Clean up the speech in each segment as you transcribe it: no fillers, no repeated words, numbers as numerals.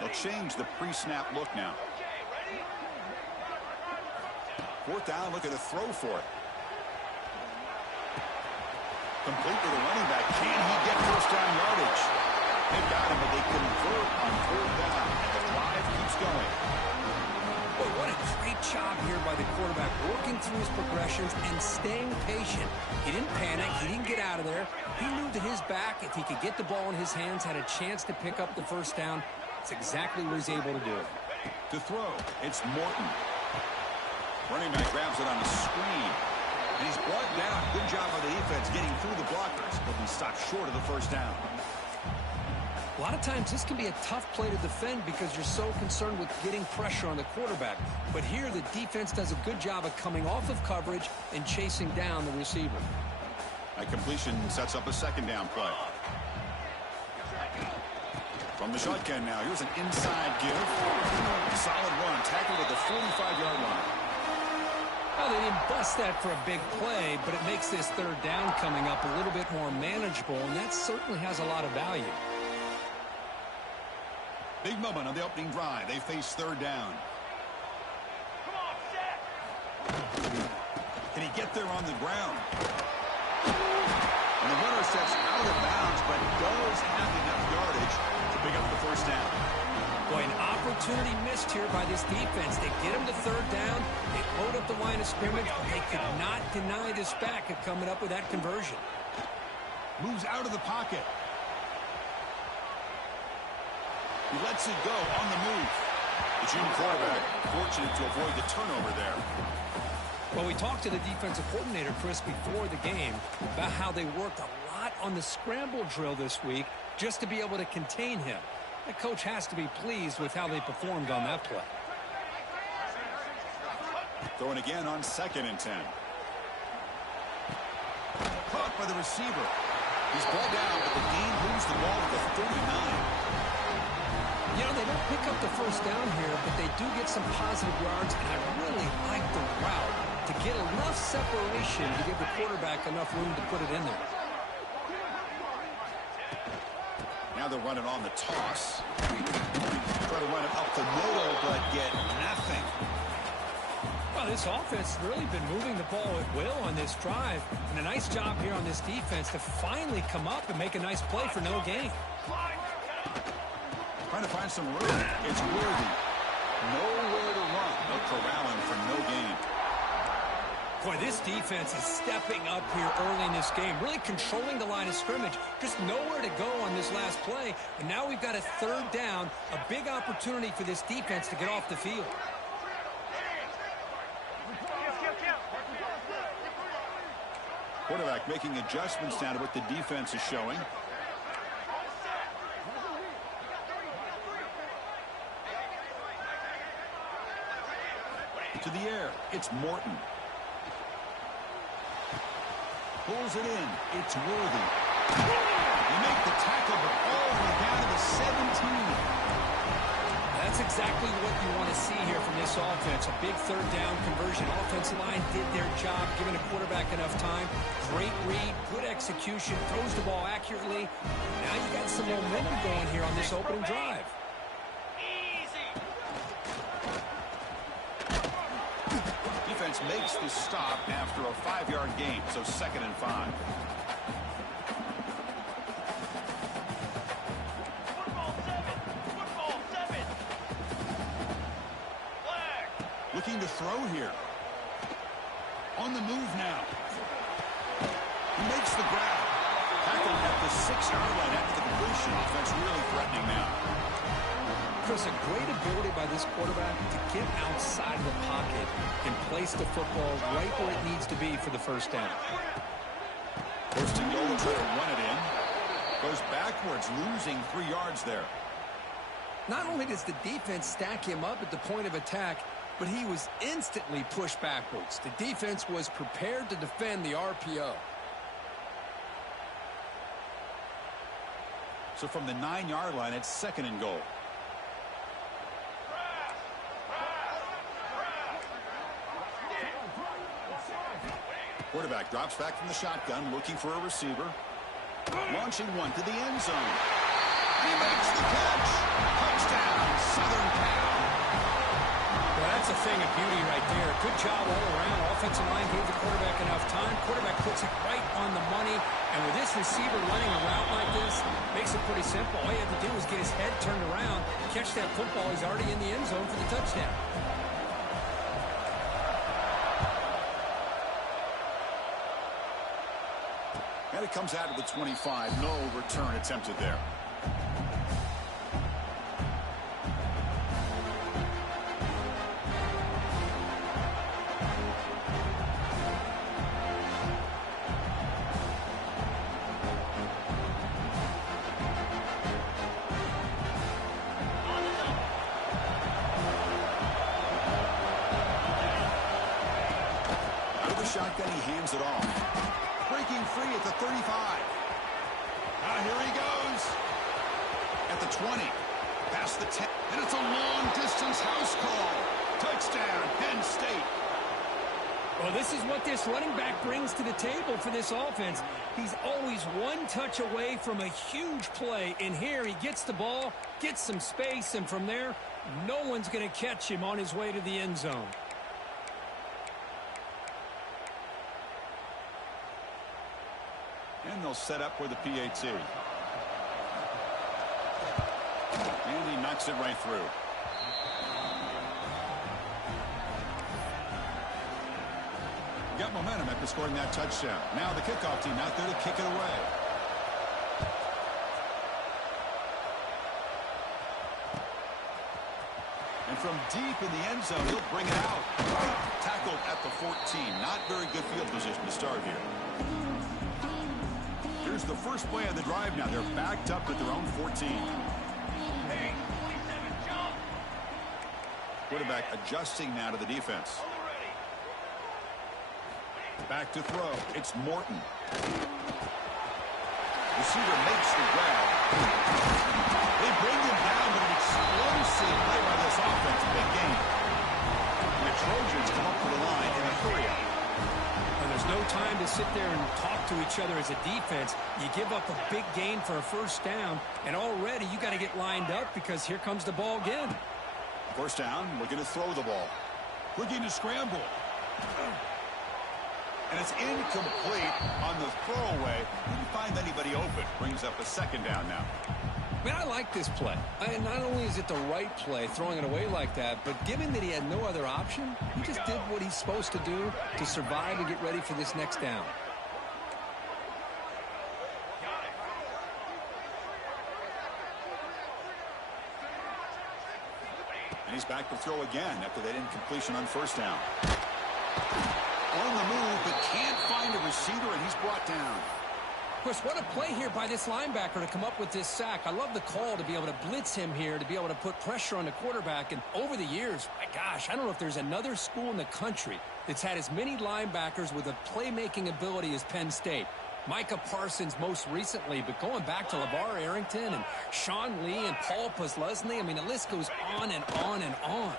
They'll change the pre-snap look now. Fourth down, looking to throw for it. Complete with a running back. Can he get first down yardage? They've got him, but they convert on fourth down, and the drive keeps going. Boy, what a great job here by the quarterback, working through his progressions and staying patient. He didn't panic. He didn't get out of there. He knew that his back, if he could get the ball in his hands, had a chance to pick up the first down. That's exactly what he's able to do. To throw, it's Morton. Running back grabs it on the screen. And he's brought down. Good job by the defense getting through the blockers, but he stopped short of the first down. A lot of times this can be a tough play to defend because you're so concerned with getting pressure on the quarterback. But here the defense does a good job of coming off of coverage and chasing down the receiver. That completion sets up a second down play. From the shotgun now, here's an inside give. Solid run, tackled at the 45-yard line. Well, they didn't bust that for a big play, but it makes this third down coming up a little bit more manageable, and that certainly has a lot of value. Big moment on the opening drive. They face third down. Can he get there on the ground? And the runner steps out of bounds, but does have enough yardage to pick up the first down. Boy, an opportunity missed here by this defense. They get him to third down. They load up the line of scrimmage, but they could not deny this back at coming up with that conversion. Moves out of the pocket. He lets it go on the move. The junior quarterback fortunate to avoid the turnover there. Well, we talked to the defensive coordinator, Chris, before the game about how they worked a lot on the scramble drill this week just to be able to contain him. The coach has to be pleased with how they performed on that play. Throwing again on 2nd and 10. Caught by the receiver. He's brought down, but the game moves the ball to the 39. You know, they don't pick up the first down here, but they do get some positive yards, and I really like the route to get enough separation to give the quarterback enough room to put it in there. Now they're running on the toss. Try to run it up the middle, but get nothing. Well, this offense has really been moving the ball at will on this drive. And a nice job here on this defense to finally come up and make a nice play for no gain. Trying to find some room. It's Worthy. Nowhere to run. They'll corral him for no gain. Boy, this defense is stepping up here early in this game, really controlling the line of scrimmage. Just nowhere to go on this last play. And now we've got a third down, a big opportunity for this defense to get off the field. Quarterback making adjustments down to what the defense is showing. To the air, it's Morton. Pulls it in. It's Worthy. They make the tackle, but all the way down to the 17. That's exactly what you want to see here from this offense. A big third down conversion. Offensive line did their job, giving the quarterback enough time. Great read, good execution, throws the ball accurately. Now you got some momentum going here on this opening drive. Defense makes the stop after a 5-yard gain, so 2nd and 5. Looking to throw here. On the move now. He makes the grab. Tackled at the 6-yard line after the completion. Defense really threatening now. Chris, a great ability by this quarterback to get outside the pocket and place the football right where it needs to be for the first down. First and goal to try to run it in. Goes backwards, losing 3 yards there. Not only does the defense stack him up at the point of attack, but he was instantly pushed backwards. The defense was prepared to defend the RPO. So from the 9-yard line, it's 2nd and goal. Quarterback drops back from the shotgun, looking for a receiver. Launching one to the end zone. He makes the catch. Touchdown, job all around. Offensive line gave the quarterback enough time. Quarterback puts it right on the money. And with this receiver running a route like this, makes it pretty simple. All you have to do is get his head turned around, catch that football. He's already in the end zone for the touchdown. And it comes out of the 25. No return attempted there. Shotgun, he hands it off. Breaking free at the 35. Here he goes. At the 20. Past the 10. And it's a long-distance house call. Touchdown, Penn State. Well, this is what this running back brings to the table for this offense. He's always one touch away from a huge play. And here he gets the ball, gets some space, and from there, no one's going to catch him on his way to the end zone. And they'll set up with a PAT. And he knocks it right through. Got momentum after scoring that touchdown. Now the kickoff team out there to kick it away. And from deep in the end zone, he'll bring it out. Tackled at the 14. Not very good field position to start here. Here's the first play of the drive now. They're backed up at their own 14. Hey, 27, jump! Quarterback adjusting now to the defense. Back to throw. It's Morton. Receiver makes the grab. They bring him down, but an explosive play by this offense. Big game. The Trojans come up to the line in a hurry-up. There's no time to sit there and talk to each other as a defense. You give up a big gain for a first down, and already you got to get lined up because here comes the ball again. First down, looking to throw the ball. Looking to scramble. And it's incomplete on the throwaway. Didn't find anybody open. Brings up a second down now. Man, I like this play. Not only is it the right play, throwing it away like that, but given that he had no other option, he just did what he's supposed to do to survive and get ready for this next down. And he's back to throw again after that incompletion on first down. On the move, but can't find a receiver, and he's brought down. Of course, what a play here by this linebacker to come up with this sack. I love the call to be able to blitz him here, to be able to put pressure on the quarterback. And over the years, my gosh, I don't know if there's another school in the country that's had as many linebackers with a playmaking ability as Penn State. Micah Parsons most recently, but going back to LeVar Arrington and Sean Lee and Paul Posluszny, I mean, the list goes on and on and on.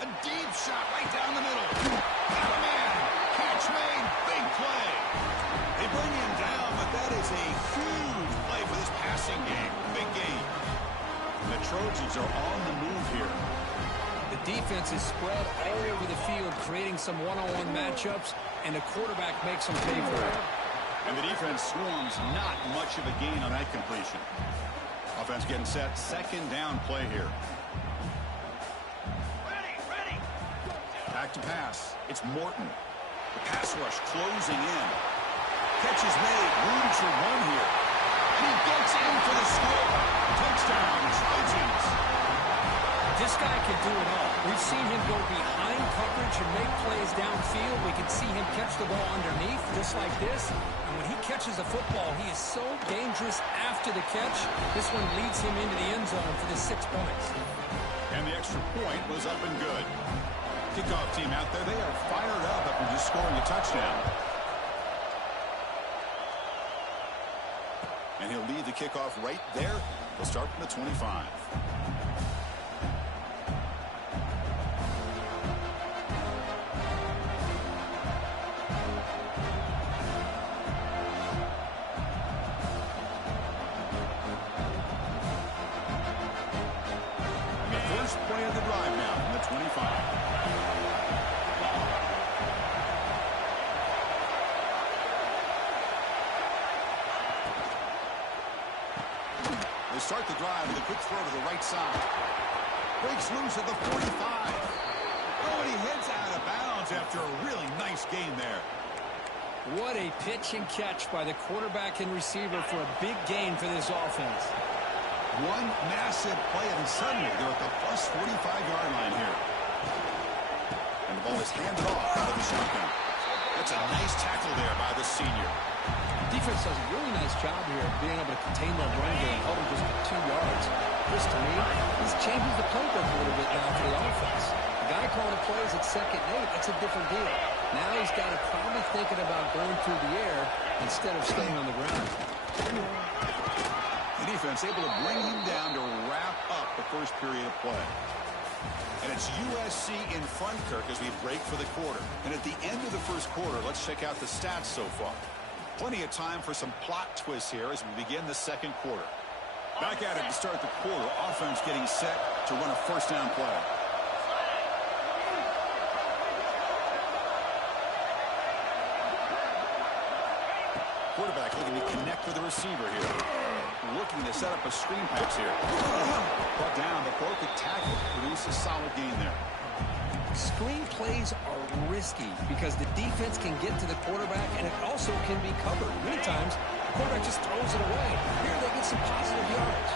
A deep shot right down the middle. Got a man. Catch made. Big play. They bring him down, but that is a huge play for this passing game. Big game. The Trojans are on the move here. The defense is spread all over the field, creating some one-on-one matchups, and the quarterback makes them pay for it. And the defense swarms. Not much of a gain on that completion. Offense getting set. Second down play here. Back to pass. It's Morton. The pass rush closing in. Catch is made. Room for one here. And he gets in for the score. Touchdown, Trojans. This guy can do it all. We've seen him go behind coverage and make plays downfield. We can see him catch the ball underneath, just like this. And when he catches a football, he is so dangerous after the catch. This one leads him into the end zone for the 6 points. And the extra point was up and good. Kickoff team out there, they are fired up after just scoring a touchdown. And he'll lead the kickoff right there. They'll start from the 25. first play of the drive now from the 25. They start the drive with a quick throw to the right side. Breaks loose at the 45. Oh, and he heads out of bounds after a really nice game there. What a pitch and catch by the quarterback and receiver for a big gain for this offense. One massive play, and suddenly they're at the plus 45-yard line here. And the ball is handed off out of the shotgun. That's a nice tackle there by the senior. Defense does a really nice job here of being able to contain that run game, hold him just to 2 yards. This, to me, this changes the playbook a little bit now for the offense. The guy calling the plays at 2nd and 8, that's a different deal. Now he's got to probably thinking about going through the air instead of staying on the ground. The defense able to bring him down to wrap up the first period of play. And it's USC in front, Kirk, as we break for the quarter. And at the end of the first quarter, let's check out the stats so far. Plenty of time for some plot twists here as we begin the second quarter. Back at it to start the quarter. Offense getting set to run a first down play. Quarterback looking to connect with the receiver here. Looking to set up a screen pass here. Brought down, but broke the tackle. Produce a solid gain there. Screen plays are risky because the defense can get to the quarterback and it also can be covered. Many times, the quarterback just throws it away. Here they get some positive yards.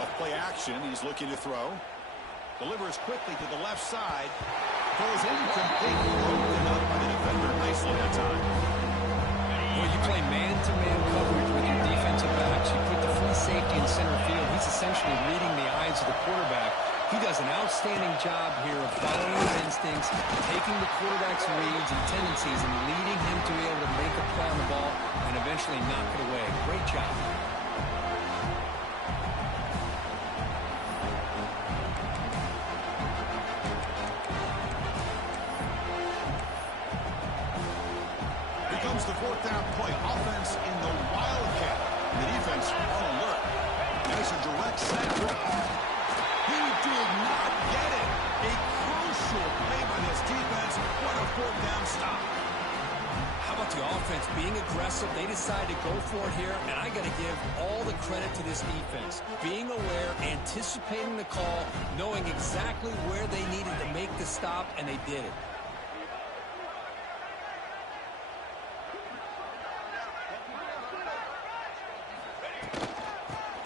Off play action. He's looking to throw. Delivers quickly to the left side. Throws incomplete. Broken up by the defender nicely that time. Well, you play man-to-man coverage with your defensive backs. You put the free safety in center field. He's essentially reading the eyes of the quarterback. He does an outstanding job here of following his instincts, taking the quarterback's reads and tendencies and leading him to be able to make a play on the ball and eventually knock it away. Great job. Here comes the fourth down play. Offense in the wildcat. The defense on alert. Nice and direct sack. He did not get it. A crucial play by this defense. What a fourth down stop. How about the offense being aggressive? They decide to go for it here, and I got to give all the credit to this defense. Being aware, anticipating the call, knowing exactly where they needed to make the stop, and they did it.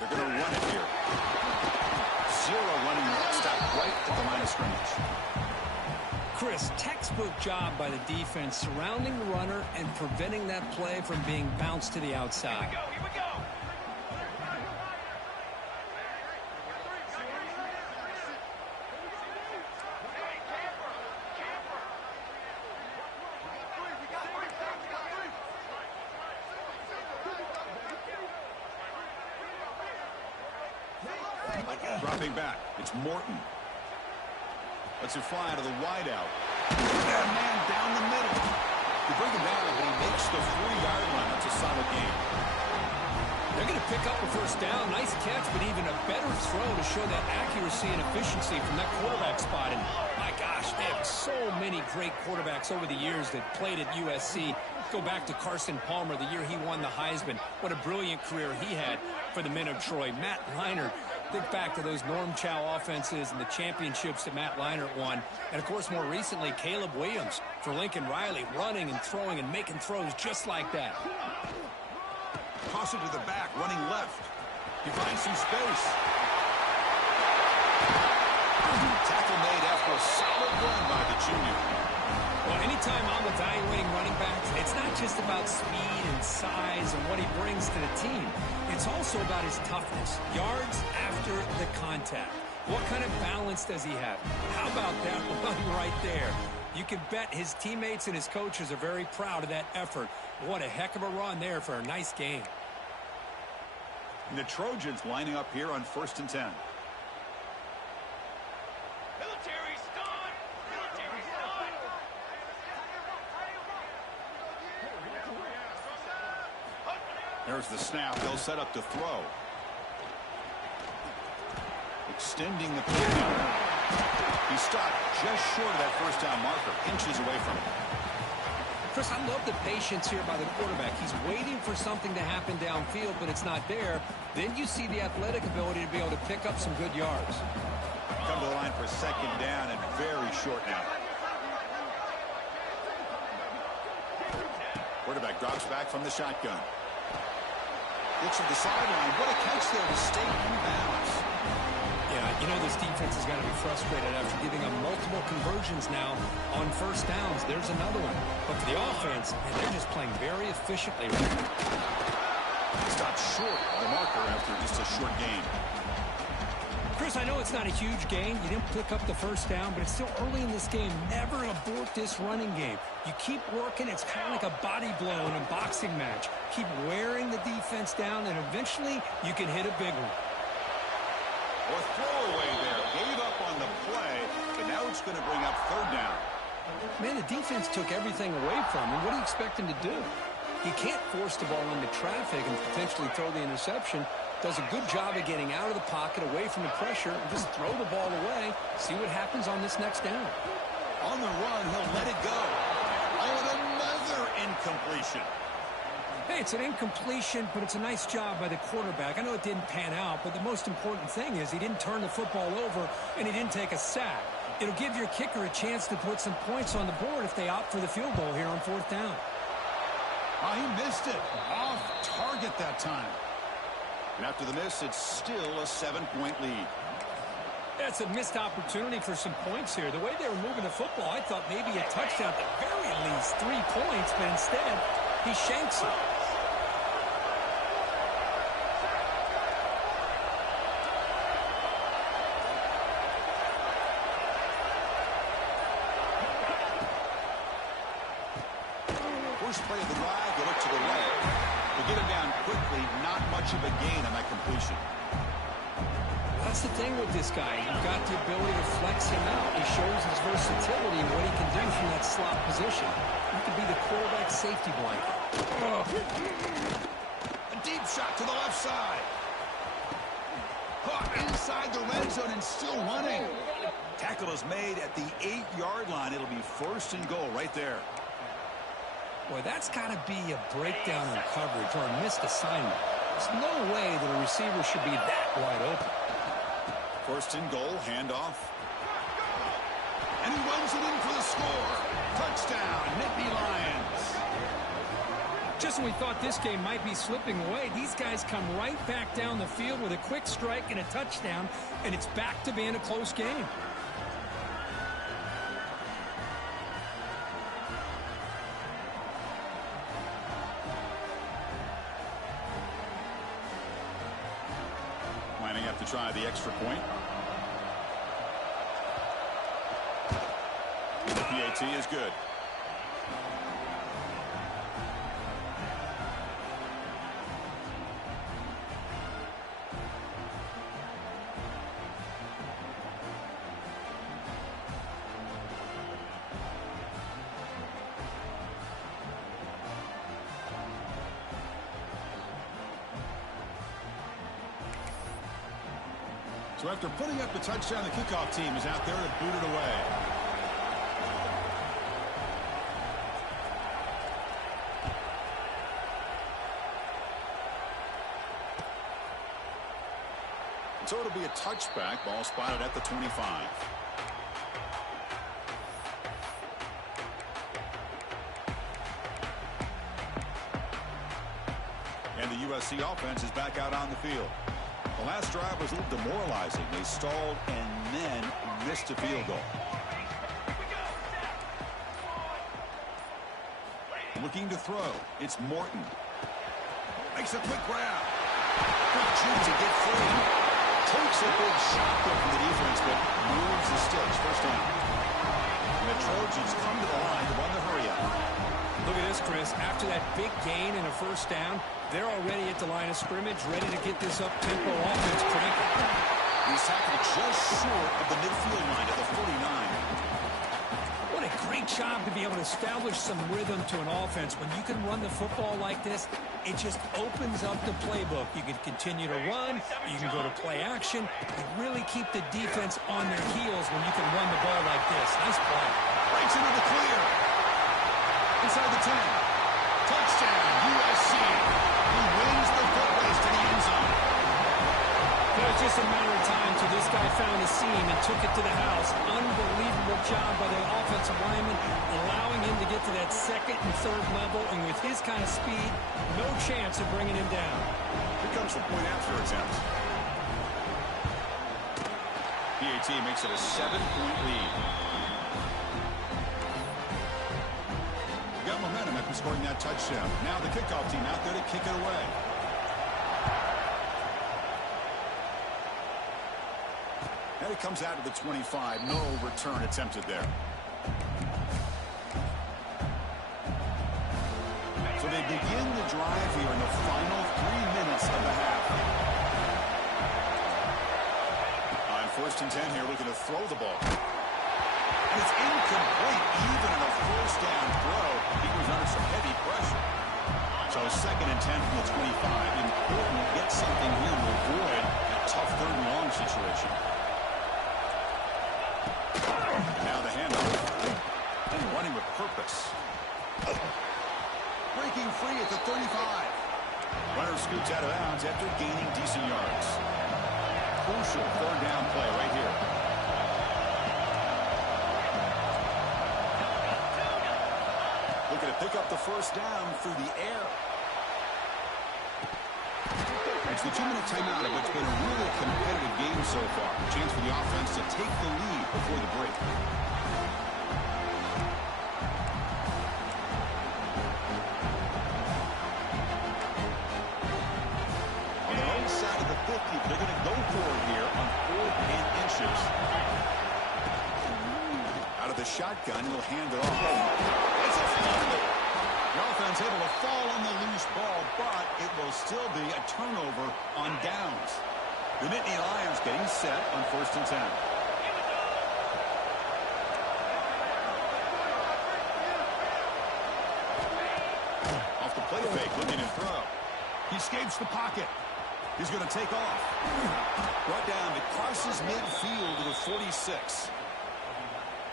They're going to run it here. Zero running stop right at the line of scrimmage. Chris, textbook job by the defense surrounding the runner and preventing that play from being bounced to the outside. Here we go. Dropping back. It's Morton. Lets it fly to the wideout. That man down the middle. You bring him down, but he makes the 3-yard line. That's a solid game. They're going to pick up a first down. Nice catch, but even a better throw to show that accuracy and efficiency from that quarterback spot. And my gosh, they have so many great quarterbacks over the years that played at USC. Go back to Carson Palmer, the year he won the Heisman. What a brilliant career he had for the men of Troy. Matt Leinart. Think back to those Norm Chow offenses and the championships that Matt Leinart won. And, of course, more recently, Caleb Williams for Lincoln Riley, running and throwing and making throws just like that. Toss it to the back, running left. He finds some space. Tackle made after a solid run by the junior. Well, anytime I'm evaluating running backs, it's not just about speed and size and what he brings to the team. It's also about his toughness, yards after the contact. What kind of balance does he have? How about that run right there? You can bet his teammates and his coaches are very proud of that effort. What a heck of a run there for a nice game. And the Trojans lining up here on 1st and 10. Military stun! Military stun! There's the snap. They'll set up to throw. extending the play. He stopped just short of that first down marker, inches away from it. Chris, I love the patience here by the quarterback. He's waiting for something to happen downfield, but it's not there. Then you see the athletic ability to be able to pick up some good yards. Come to the line for second down and very short now. Quarterback drops back from the shotgun. Looks at the sideline. What a catch there to stay in bounds. Yeah, you know this defense has got to be frustrated after giving them multiple conversions now on first downs. There's another one. But for the offense, man, they're just playing very efficiently right now. Stopped short of the marker after just a short game. Chris, I know it's not a huge gain. You didn't pick up the first down, but it's still early in this game. Never abort this running game. You keep working. It's kind of like a body blow in a boxing match. Keep wearing the defense down, and eventually you can hit a big one. Or throwaway there. Gave up on the play, and now it's going to bring up third down. Man, the defense took everything away from him. What do you expect him to do? He can't force the ball into traffic and potentially throw the interception. Does a good job of getting out of the pocket, away from the pressure, and just throw the ball away. See what happens on this next down. On the run, he'll let it go. Oh, and another incompletion. Hey, it's an incompletion, but it's a nice job by the quarterback. I know it didn't pan out, but the most important thing is he didn't turn the football over, and he didn't take a sack. It'll give your kicker a chance to put some points on the board if they opt for the field goal here on fourth down. Oh, he missed it. Off target that time. And after the miss, it's still a 7-point lead. That's a missed opportunity for some points here. The way they were moving the football, I thought maybe a touchdown at the very least, 3 points, but instead, he shanks it. First play of the drive, they look to the right. To get him down quickly, not much of a gain on that completion. That's the thing with this guy. You've got the ability to flex him out. He shows his versatility and what he can do from that slot position. He could be the quarterback safety blanket. Oh. A deep shot to the left side. Caught inside the red zone and still running. Tackle is made at the 8-yard line. It'll be first and goal right there. Boy, that's got to be a breakdown in coverage or a missed assignment. There's no way that a receiver should be that wide open. First and goal, handoff. And he runs it in for the score. Touchdown, Nittany Lions. Just when we thought this game might be slipping away, these guys come right back down the field with a quick strike and a touchdown, and it's back to being a close game. Lining up to try the extra point. The PAT is good. So after putting up the touchdown, the kickoff team is out there to boot it away. So it'll be a touchback. Ball spotted at the 25. And the USC offense is back out on the field. The last drive was a little demoralizing. They stalled and then missed a field goal. Looking to throw. It's Morton. Makes a quick grab. Quick shoot to get free. Takes a big shot there from the defense, but moves the sticks. First down. And the Trojans come to the line to run the hurry-up. Look at this, Chris. After that big gain and a first down, they're already at the line of scrimmage, ready to get this up-tempo offense cranking. He's tackled just short of the midfield line at the 49. What a great job to be able to establish some rhythm to an offense. When you can run the football like this, it just opens up the playbook. You can continue to run. You can go to play action. You really keep the defense on their heels when you can run the ball like this. Nice play. Breaks into the clear. Inside the 10. Touchdown, USC. He wins the foot race to the end zone. It was just a matter of time until this guy found the seam and took it to the house. Unbelievable job by the offensive lineman, allowing him to get to that second and third level. And with his kind of speed, no chance of bringing him down. Here comes the point after attempt. PAT makes it a 7-point lead. Got momentum after scoring that touchdown. Now the kickoff team out there to kick it away. And it comes out to the 25. No return attempted there. So they begin the drive here in the final 3 minutes of the half. On 1st and 10 here, looking to throw the ball. And it's incomplete, even on a first down throw. He was under some heavy pressure. So 2nd and 10 from the 25. Important to get something here to avoid that tough 3rd and long situation. And now the handoff. Running with purpose. Breaking free at the 35. Runner scoots out of bounds after gaining decent yards. Crucial 3rd down play right here. Looking to pick up the 1st down through the air. It's the 2-minute timeout of what's been a really competitive game so far. A chance for the offense to take the lead before the break. On their own side of the 50, they're going to go for it here on 4th and inches. Out of the shotgun, he'll hand it off. It's a fumble. The offense able to fall on the loose ball, but it will still be a turnover on downs. The Nittany Lions getting set on 1st and 10. Off the play fake, looking to throw. He escapes the pocket. He's going to take off. Brought down, it crosses midfield to the 46.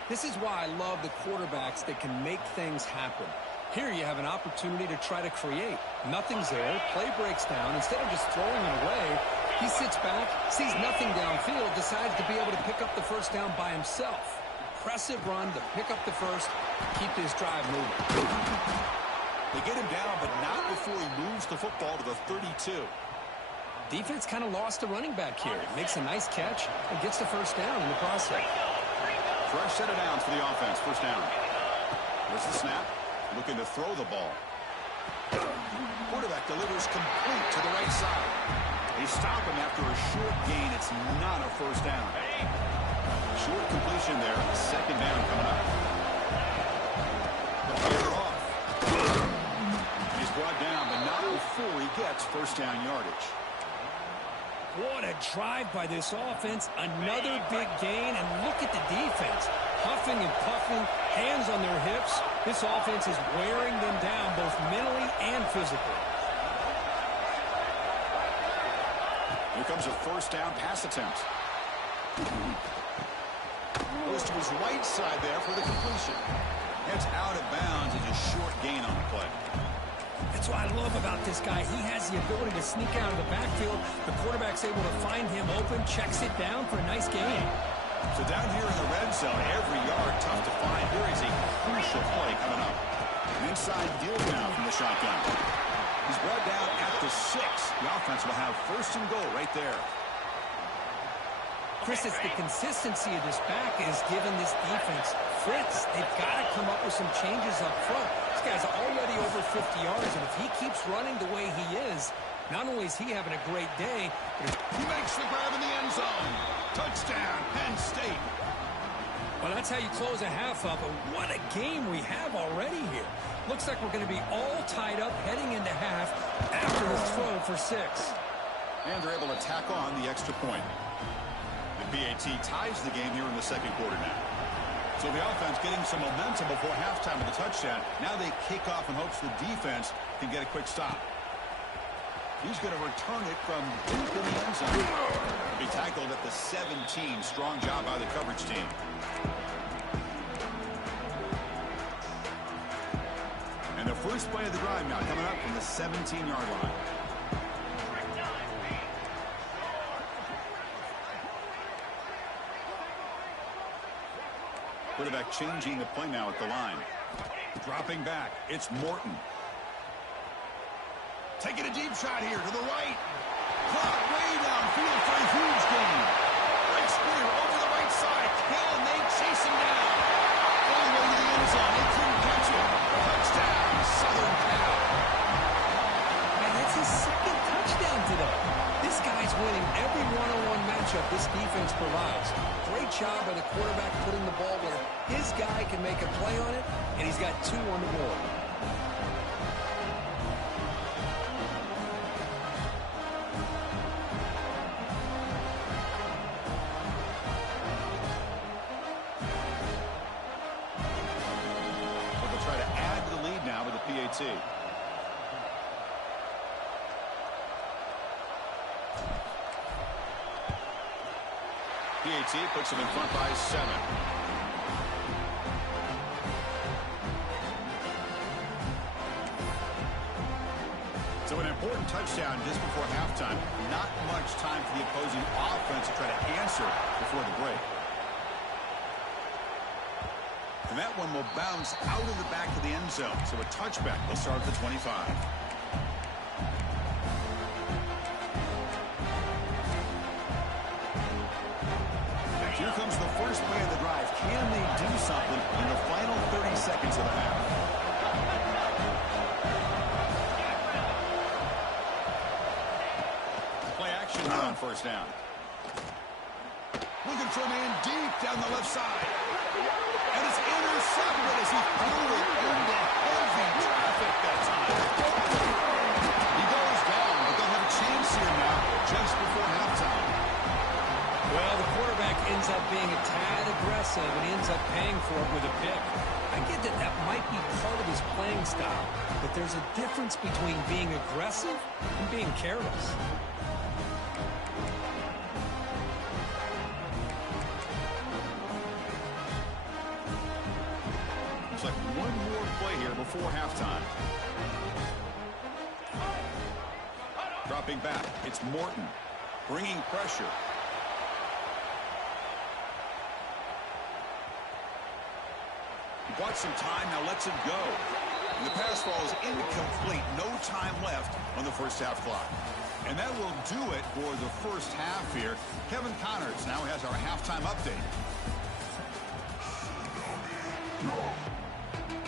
This is why I love the quarterbacks that can make things happen. Here you have an opportunity to try to create. Nothing's there. Play breaks down. Instead of just throwing it away, he sits back, sees nothing downfield, decides to be able to pick up the 1st down by himself. Impressive run to pick up the 1st, keep this drive moving. They get him down, but not before he moves the football to the 32. Defense kind of lost the running back here. Makes a nice catch and gets the 1st down in the process. Fresh set of downs for the offense. 1st down. There's the snap. Looking to throw the ball. Quarterback delivers complete to the right side. They stop him after a short gain. It's not a 1st down. Short completion there. 2nd down coming up. The player off. He's brought down, but not before he gets 1st down yardage. What a drive by this offense. Another big gain, and look at the defense. Huffing and puffing, hands on their hips. This offense is wearing them down both mentally and physically. Here comes a 1st down pass attempt. Goes to his right side there for the completion. It's out of bounds. It's a short gain on the play. That's what I love about this guy. He has the ability to sneak out of the backfield. The quarterback's able to find him open, checks it down for a nice gain. So down here in the red zone, every yard tough to find. Here is a crucial play coming up. An inside deal now from the shotgun. He's brought down at the 6. The offense will have 1st and goal right there. Chris, it's the consistency of this back is giving this defense fits. They've got to come up with some changes up front. This guy's already over 50 yards, and if he keeps running the way he is, not only is he having a great day, but he makes the grab in the end zone. Touchdown, Penn State. Well, that's how you close a half up, but what a game we have already here. Looks like we're going to be all tied up heading into half after the throw for 6. And they're able to tack on the extra point. The PAT ties the game here in the 2nd quarter now. So the offense getting some momentum before halftime with a touchdown. Now they kick off in hopes the defense can get a quick stop. He's going to return it from deep in the end zone. He'll be tackled at the 17. Strong job by the coverage team. And the first play of the drive now coming up from the 17-yard line. Quarterback changing the play now at the line. Dropping back. It's Morton. Taking a deep shot here to the right. Caught way downfield for a huge gain. Breaks clear over the right side. Can they chase him down? All the way to the end zone. They couldn't catch him. Touchdown, Southern Cal. Man, that's his second touchdown today. This guy's winning every one-on-one matchup this defense provides. Great job by the quarterback putting the ball where his guy can make a play on it, and he's got 2 on the board. But they'll try to add to the lead now with the PAT. PAT puts them in front by 7. So an important touchdown just before halftime. Not much time for the opposing offense to try to answer before the break. And that one will bounce out of the back of the end zone. So a touchback will start at the 25. Here comes the first play of the drive. Can they do something in the final 30 seconds of the half? Play action here on first down. Looking for a man deep down the left side. And it's intercepted as he threw it into heavy traffic that time. He goes down, but they'll have a chance here now just before halftime. Well, the quarterback ends up being a tad aggressive, and he ends up paying for it with a pick. I get that that might be part of his playing style, but there's a difference between being aggressive and being careless. Looks like one more play here before halftime. Dropping back, it's Morton, bringing pressure. Bought some time, now lets it go. And the pass ball is incomplete. No time left on the first half clock. And that will do it for the first half here. Kevin Connors now has our halftime update.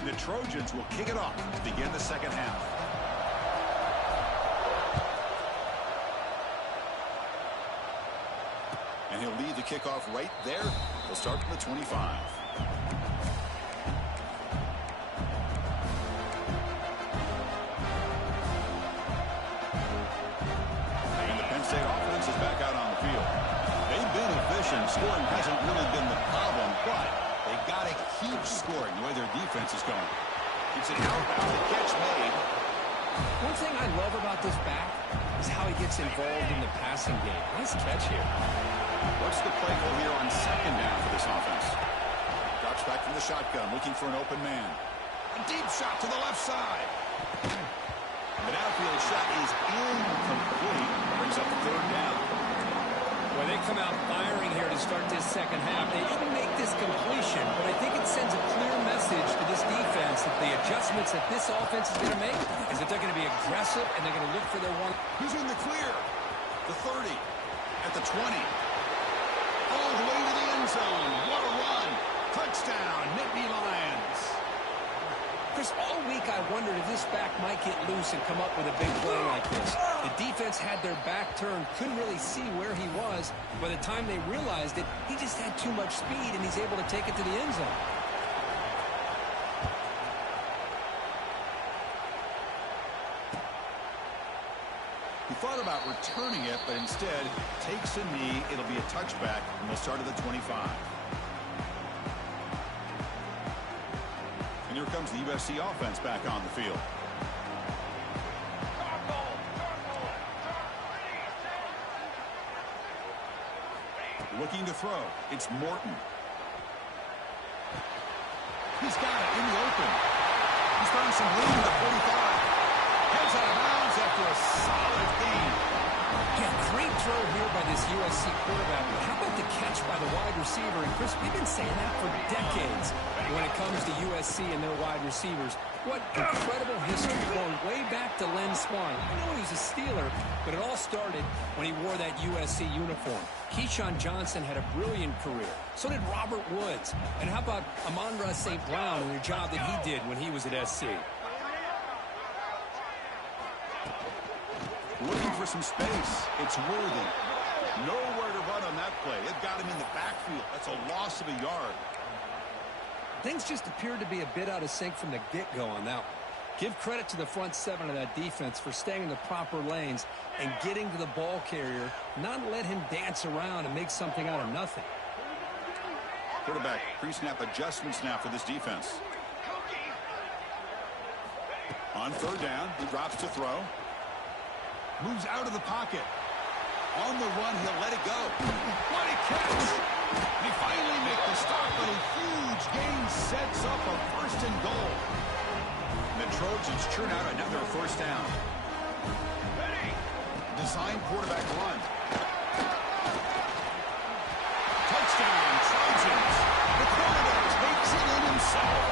The Trojans will kick it off to begin the second half. And he'll lead the kickoff right there. They'll start from the 25. State offense is back out on the field. They've been efficient. Scoring hasn't really been the problem, but they got to keep scoring the way their defense is going. It's an outbound. The catch made. One thing I love about this back is how he gets involved in the passing game. Nice catch here. What's the play call here on second down for this offense? Drops back from the shotgun, looking for an open man. A deep shot to the left side. An outfield shot is incomplete. Brings up the third down. Well, they come out firing here to start this second half. They didn't make this completion, but I think it sends a clear message to this defense that the adjustments that this offense is going to make is that they're going to be aggressive and they're going to look for their one. Who's in the clear? The 30. At the 20. All the way to the end zone. What a run. Touchdown, Nittany Lions. Chris, all week I wondered if this back might get loose and come up with a big play like this. The defense had their back turned, couldn't really see where he was. By the time they realized it, he just had too much speed, and he's able to take it to the end zone. He thought about returning it, but instead takes a knee. It'll be a touchback, and we'll start at the 25. And here comes the USC offense back on the field. Looking to throw. It's Morton. He's got it in the open. He's throwing some lead at the 45. Heads out of bounds after a solid gain. Yeah, great throw here by this USC quarterback. But how about the catch by the wide receiver? And Chris, we've been saying that for decades when it comes to USC and their wide receivers. What incredible history going way back to Len Swan. I know he was a Steeler, but it all started when he wore that USC uniform. Keyshawn Johnson had a brilliant career. So did Robert Woods. And how about Amon-Ra St. Brown and the job that he did when he was at SC? Looking for some space. It's Worthy. Nowhere to run on that play. It got him in the backfield. That's a loss of a yard. Things just appeared to be a bit out of sync from the get-go on that one. Give credit to the front seven of that defense for staying in the proper lanes and getting to the ball carrier, not let him dance around and make something out of nothing. Quarterback pre-snap adjustments now for this defense. On third down, he drops to throw. Moves out of the pocket. On the run, he'll let it go. What a catch! They finally make the stop, but a huge gain sets up a first and goal. And the Trojans churn out another first down. Design quarterback run. Touchdown, Trojans. The quarterback takes it in himself.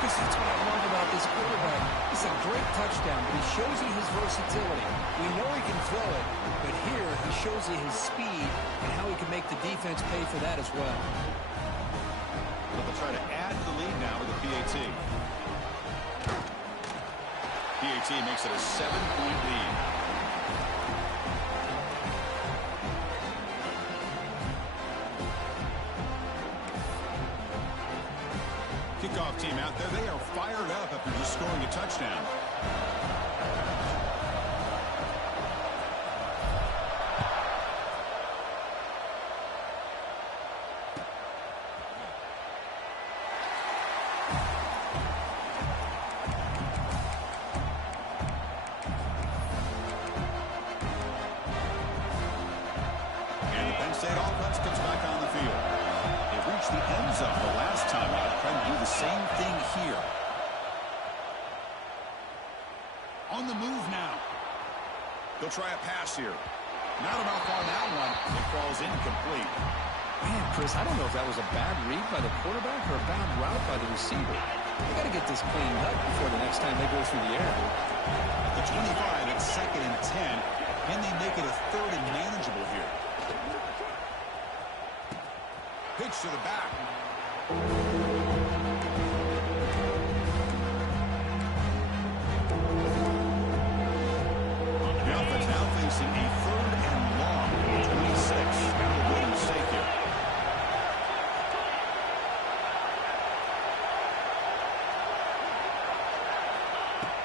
Because that's what I love about this quarterback. It's a great touchdown, but he shows you his versatility. We know he can throw it, but here he shows you his speed and how he can make the defense pay for that as well. But they'll try to add to the lead now with the PAT. PAT makes it a 7-point lead. Kickoff team out there. They are fired up after just scoring a touchdown. And the Penn State offense comes back on the field. They reached the end zone the last time out. Trying to do the same thing here. On the move now. He'll try a pass here. Not enough on that one. It falls incomplete. Man, Chris, I don't know if that was a bad read by the quarterback or a bad route by the receiver. They got to get this cleaned up before the next time they go through the air. The 25, it's 2nd and 10. Can they make it a 3rd and manageable here? Pitch to the back. The offense now facing a 3rd and long. 26. Now the winning mistake here.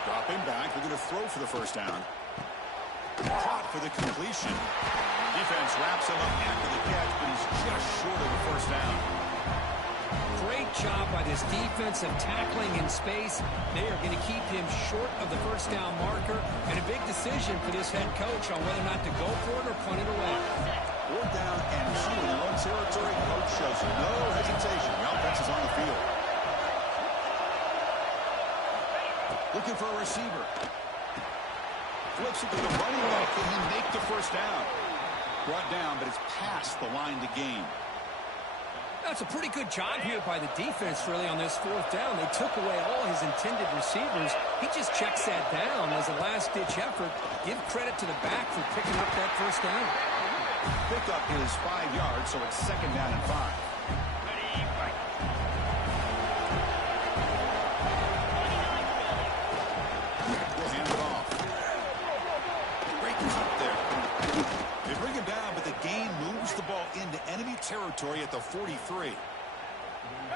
Dropping back. They're going to throw for the first down. Caught for the completion. Defense wraps him up after the catch, but he's just short of the first down. Great job by this defensive tackling in space. They are going to keep him short of the first down marker, and a big decision for this head coach on whether or not to go for it or punt it away. 4th down and 2 in their own territory. Coach shows no hesitation. The offense is on the field. Looking for a receiver. Flips it to the running back. Can he make the first down? Brought down, but it's past the line to gain. That's a pretty good job here by the defense, really, on this 4th down. They took away all his intended receivers. He just checks that down as a last-ditch effort. Give credit to the back for picking up that first down. Pickup is 5 yards, so it's 2nd down and 5. We'll hand it off. Great cut there. They bring him down, but the gain moves the ball into enemy territory at the 43.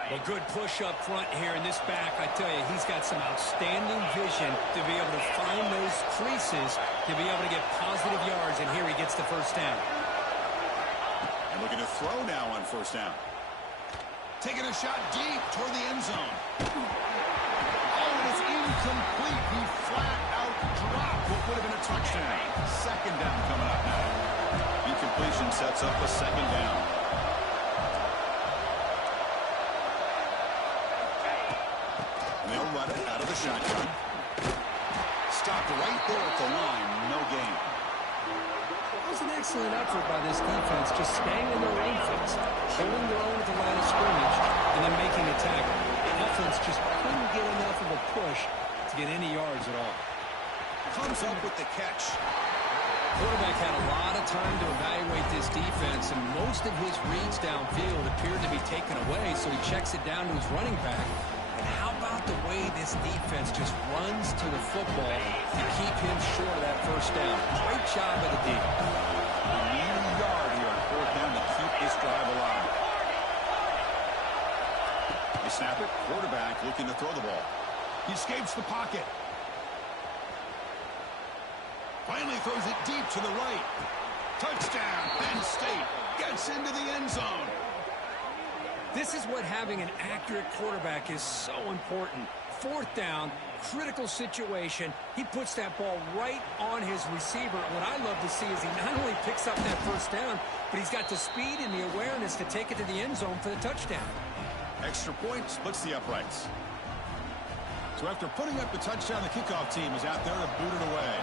A good push up front here in this back. I tell you, he's got some outstanding vision to be able to find those creases, to be able to get positive yards, and here he gets the first down. And looking to throw now on first down. Taking a shot deep toward the end zone. Oh, it's incomplete. He flat out dropped what would have been a touchdown. Second down coming up now. Incompletion sets up a second down. And they'll run it out of the shotgun. Stopped right there at the line. No gain. That was an excellent effort by this defense, just staying in their own fence, holding their own at the line of scrimmage, and then making a tackle. The offense just couldn't get enough of a push to get any yards at all. Comes up with the catch. Quarterback had a lot of time to evaluate this defense, and most of his reads downfield appeared to be taken away, so he checks it down to his running back. And how about the way this defense just runs to the football to keep him short of that first down? Great job by the D. We need a yard here on fourth down to keep this drive alive. They snap it. Quarterback looking to throw the ball. He escapes the pocket. Finally throws it deep to the right. Touchdown, Penn State gets into the end zone. This is what having an accurate quarterback is so important. Fourth down, critical situation. He puts that ball right on his receiver. What I love to see is he not only picks up that first down, but he's got the speed and the awareness to take it to the end zone for the touchdown. Extra point splits the uprights. So after putting up the touchdown, the kickoff team is out there to boot it away.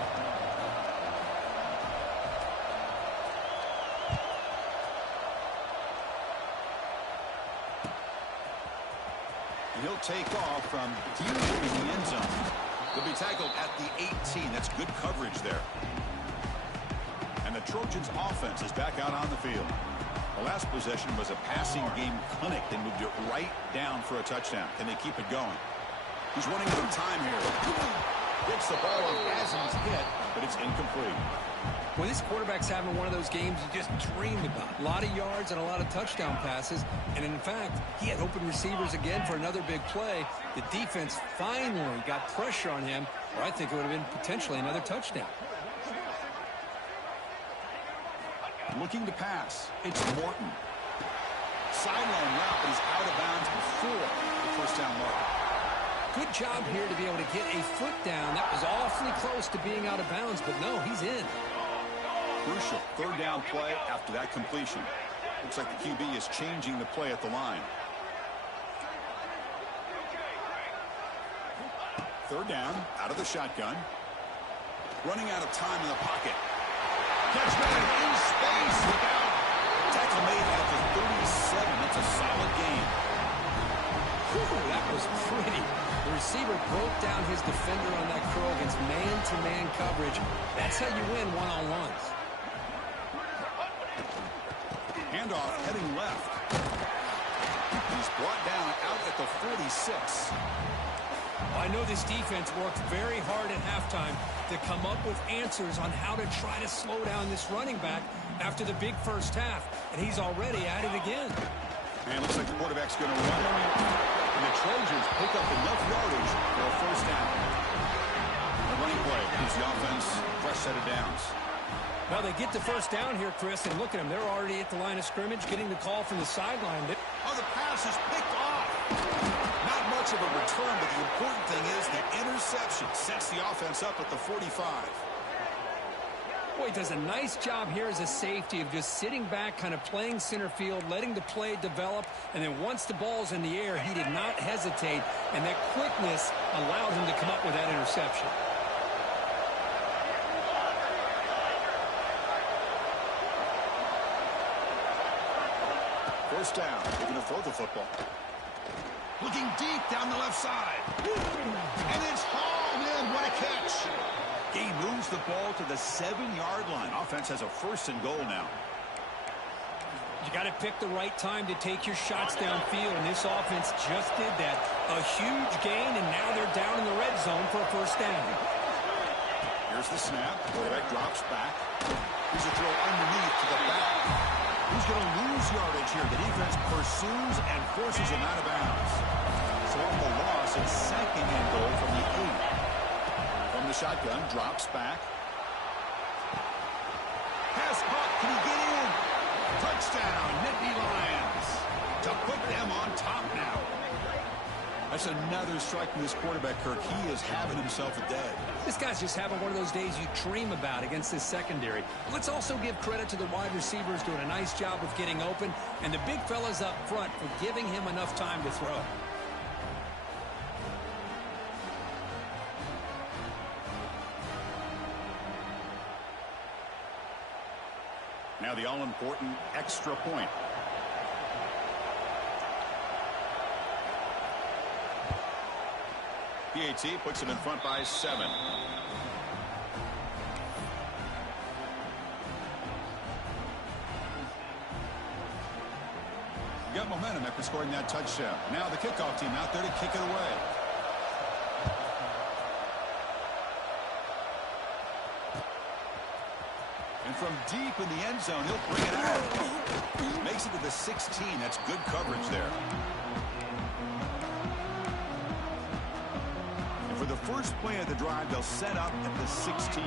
He'll take off from deep in the end zone. He'll be tackled at the 18. That's good coverage there. And the Trojans' offense is back out on the field. The last possession was a passing game clinic. They moved it right down for a touchdown. Can they keep it going? He's running out of time here. Gets the ball as he's hit, but it's incomplete. Well, this quarterback's having one of those games you just dreamed about. A lot of yards and a lot of touchdown passes. And in fact, he had open receivers again for another big play. The defense finally got pressure on him, or I think it would have been potentially another touchdown. Looking to pass. It's Morton. Sideline route, but he's out of bounds before the first down mark. Good job here to be able to get a foot down. That was awfully close to being out of bounds, but no, he's in. Crucial third down play after that completion. Looks like the QB is changing the play at the line. Third down, out of the shotgun. Running out of time in the pocket. Catch made in space without. Tackle made at the 37. That's a solid gain. Whew, that was pretty. The receiver broke down his defender on that curl against man-to-man coverage. That's how you win one-on-ones. Handoff heading left. He's brought down out at the 46. Well, I know this defense worked very hard at halftime to come up with answers on how to try to slow down this running back after the big first half, and he's already at it again. And looks like the quarterback's going to run. And the Trojans pick up enough yardage for a first down. The running play gives the offense a fresh set of downs. Well, they get the first down here, Chris, and look at them. They're already at the line of scrimmage, getting the call from the sideline. Oh, the pass is picked off. Not much of a return, but the important thing is the interception sets the offense up at the 45. Boy, he does a nice job here as a safety of just sitting back, kind of playing center field, letting the play develop, and then once the ball's in the air, he did not hesitate, and that quickness allowed him to come up with that interception. First down. They're going to throw the football. Looking deep down the left side. And it's hauled in. What a catch. He moves the ball to the 7-yard line. Offense has a first and goal now. You got to pick the right time to take your shots downfield, and this offense just did that. A huge gain, and now they're down in the red zone for a first down. Here's the snap. Quarterback drops back. Here's a throw underneath to the back. Who's going to lose yardage here? The defense pursues and forces him out of bounds. So on the loss, it's second and goal from the 8. From the shotgun, drops back. Pass caught. Can he get in? Touchdown, Nittany Lions. to put them on top now. That's another strike from this quarterback, Kirk. He is having himself a day. This guy's just having one of those days you dream about against this secondary. Let's also give credit to the wide receivers doing a nice job of getting open, and the big fellas up front for giving him enough time to throw. Now the all-important extra point. PAT puts him in front by 7. Got momentum after scoring that touchdown. Now the kickoff team out there to kick it away. And from deep in the end zone, he'll bring it out. Makes it to the 16. That's good coverage there. And for the first play of the drive, they'll set up at the 16.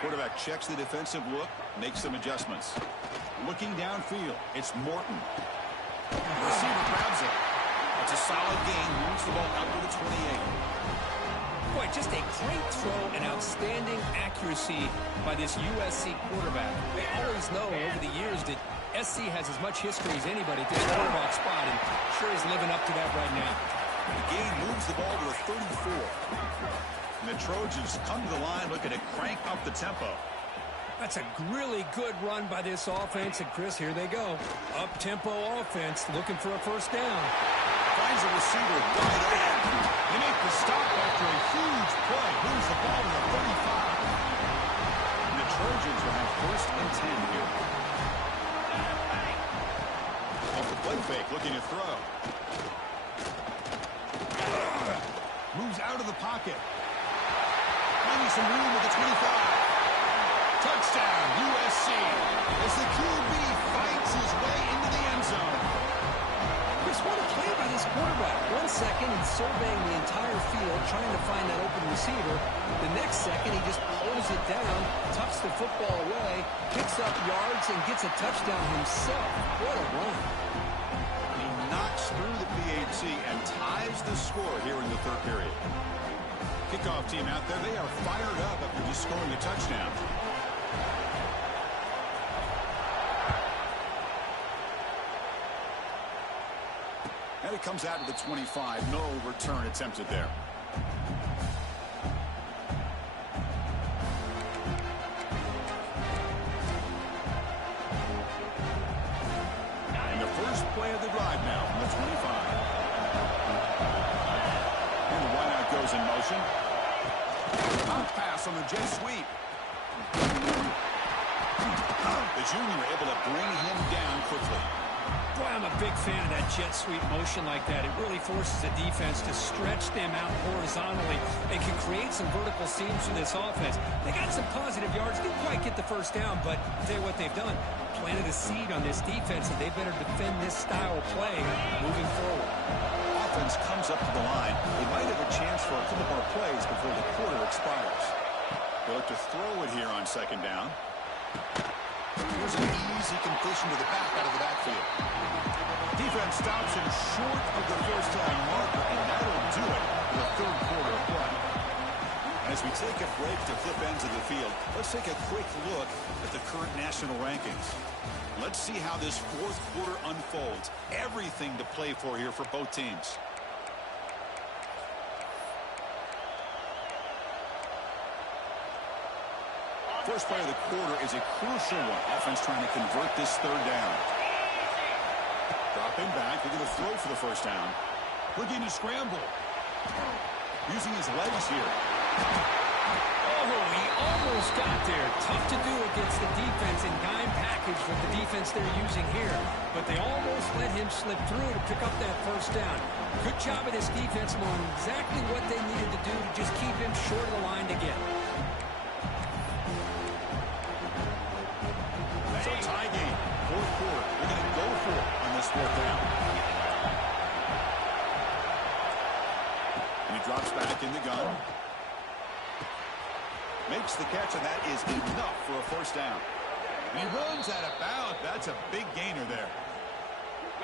Quarterback checks the defensive look, makes some adjustments. Looking downfield, it's Morton. The receiver grabs it. It's a solid gain, moves the ball up to the 28. Boy, just a great throw and outstanding accuracy by this USC quarterback. They always know over the years that SC has as much history as anybody at this quarterback spot, and sure is living up to that right now. The gain moves the ball to the 34. And the Trojans come to the line looking to crank up the tempo. That's a really good run by this offense, and Chris, here they go. Up-tempo offense looking for a first down. Finds a receiver wide open. They make the stop after a huge play. Moves the ball to the 35. And the Trojans will have first and 10 here. Off the play fake, looking to throw. Moves out of the pocket. Finding some room at the 25. Touchdown, USC. As the QB fights his way into the end zone. Chris, what a play by this quarterback. 1 second, he's surveying the entire field, trying to find that open receiver. The next second, he just pulls it down, tucks the football away, picks up yards, and gets a touchdown himself. What a run. He knocks through the PAT and ties the score here in the third period. Kickoff team out there, they are fired up after just scoring a touchdown. And it comes out to the 25. No return attempted there. And the first play of the drive now from the 25. And the wideout goes in motion. Out pass on the jet sweep. The junior able to bring him down quickly. Boy, I'm a big fan of that jet sweep motion like that. It really forces the defense to stretch them out horizontally and can create some vertical seams for this offense. They got some positive yards. Didn't quite get the first down, but I'll tell you what they've done. Planted a seed on this defense, and they better defend this style of play moving forward. Offense comes up to the line. They might have a chance for a couple more plays before the quarter expires. They look to throw it here on second down. Here's an easy completion to the back out of the backfield. Defense stops him short of the first down marker, and that'll do it for the third quarter of play. As we take a break to flip ends of the field, let's take a quick look at the current national rankings. Let's see how this fourth quarter unfolds. Everything to play for here for both teams. First play of the quarter is a crucial one. Offense trying to convert this third down. Dropping back. They're going to throw for the first down. Looking to scramble. Using his legs here. Oh, he almost got there. Tough to do against the defense in dime package with the defense they're using here. But they almost let him slip through to pick up that first down. Good job of this defense knowing exactly what they needed to do to just keep him short of the line to get. So tie game, fourth quarter. They're going to go for it on this fourth down. And he drops back in the gun. Makes the catch, and that is enough for a first down. He runs out of bounds. That's a big gainer there.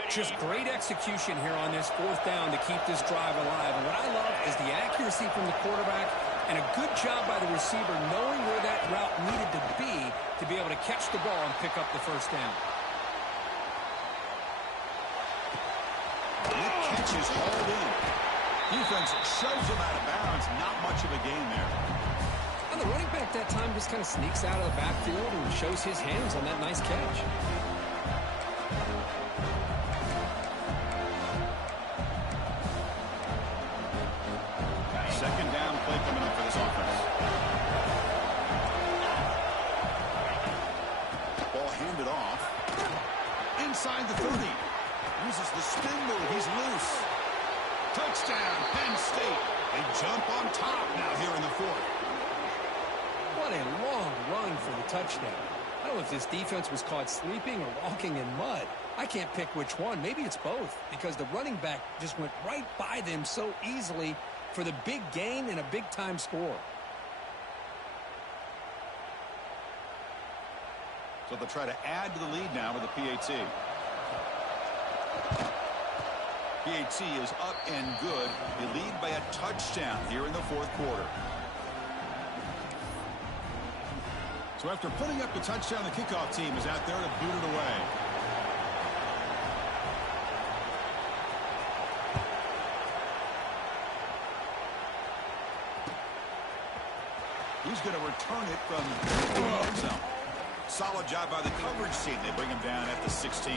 Just great execution here on this fourth down to keep this drive alive. And what I love is the accuracy from the quarterback and a good job by the receiver knowing where that route needed to be able to catch the ball and pick up the first down. The catch is hauled in. Defense shoves him out of bounds. Not much of a gain there. And the running back that time just kind of sneaks out of the backfield and shows his hands on that nice catch. Second down play coming up for this offense. Ball handed off. Inside the 30. Uses the spin move. He's loose. Touchdown, Penn State. They jump on top now here in the fourth. What a long run for the touchdown. I don't know if this defense was caught sleeping or walking in mud. I can't pick which one. Maybe it's both because the running back just went right by them so easily for the big gain and a big-time score. So they'll try to add to the lead now with the PAT. PAT is up and good. They lead by a touchdown here in the fourth quarter. So after putting up the touchdown, the kickoff team is out there to boot it away. He's going to return it from the end zone. Solid job by the coverage team. They bring him down at the 16.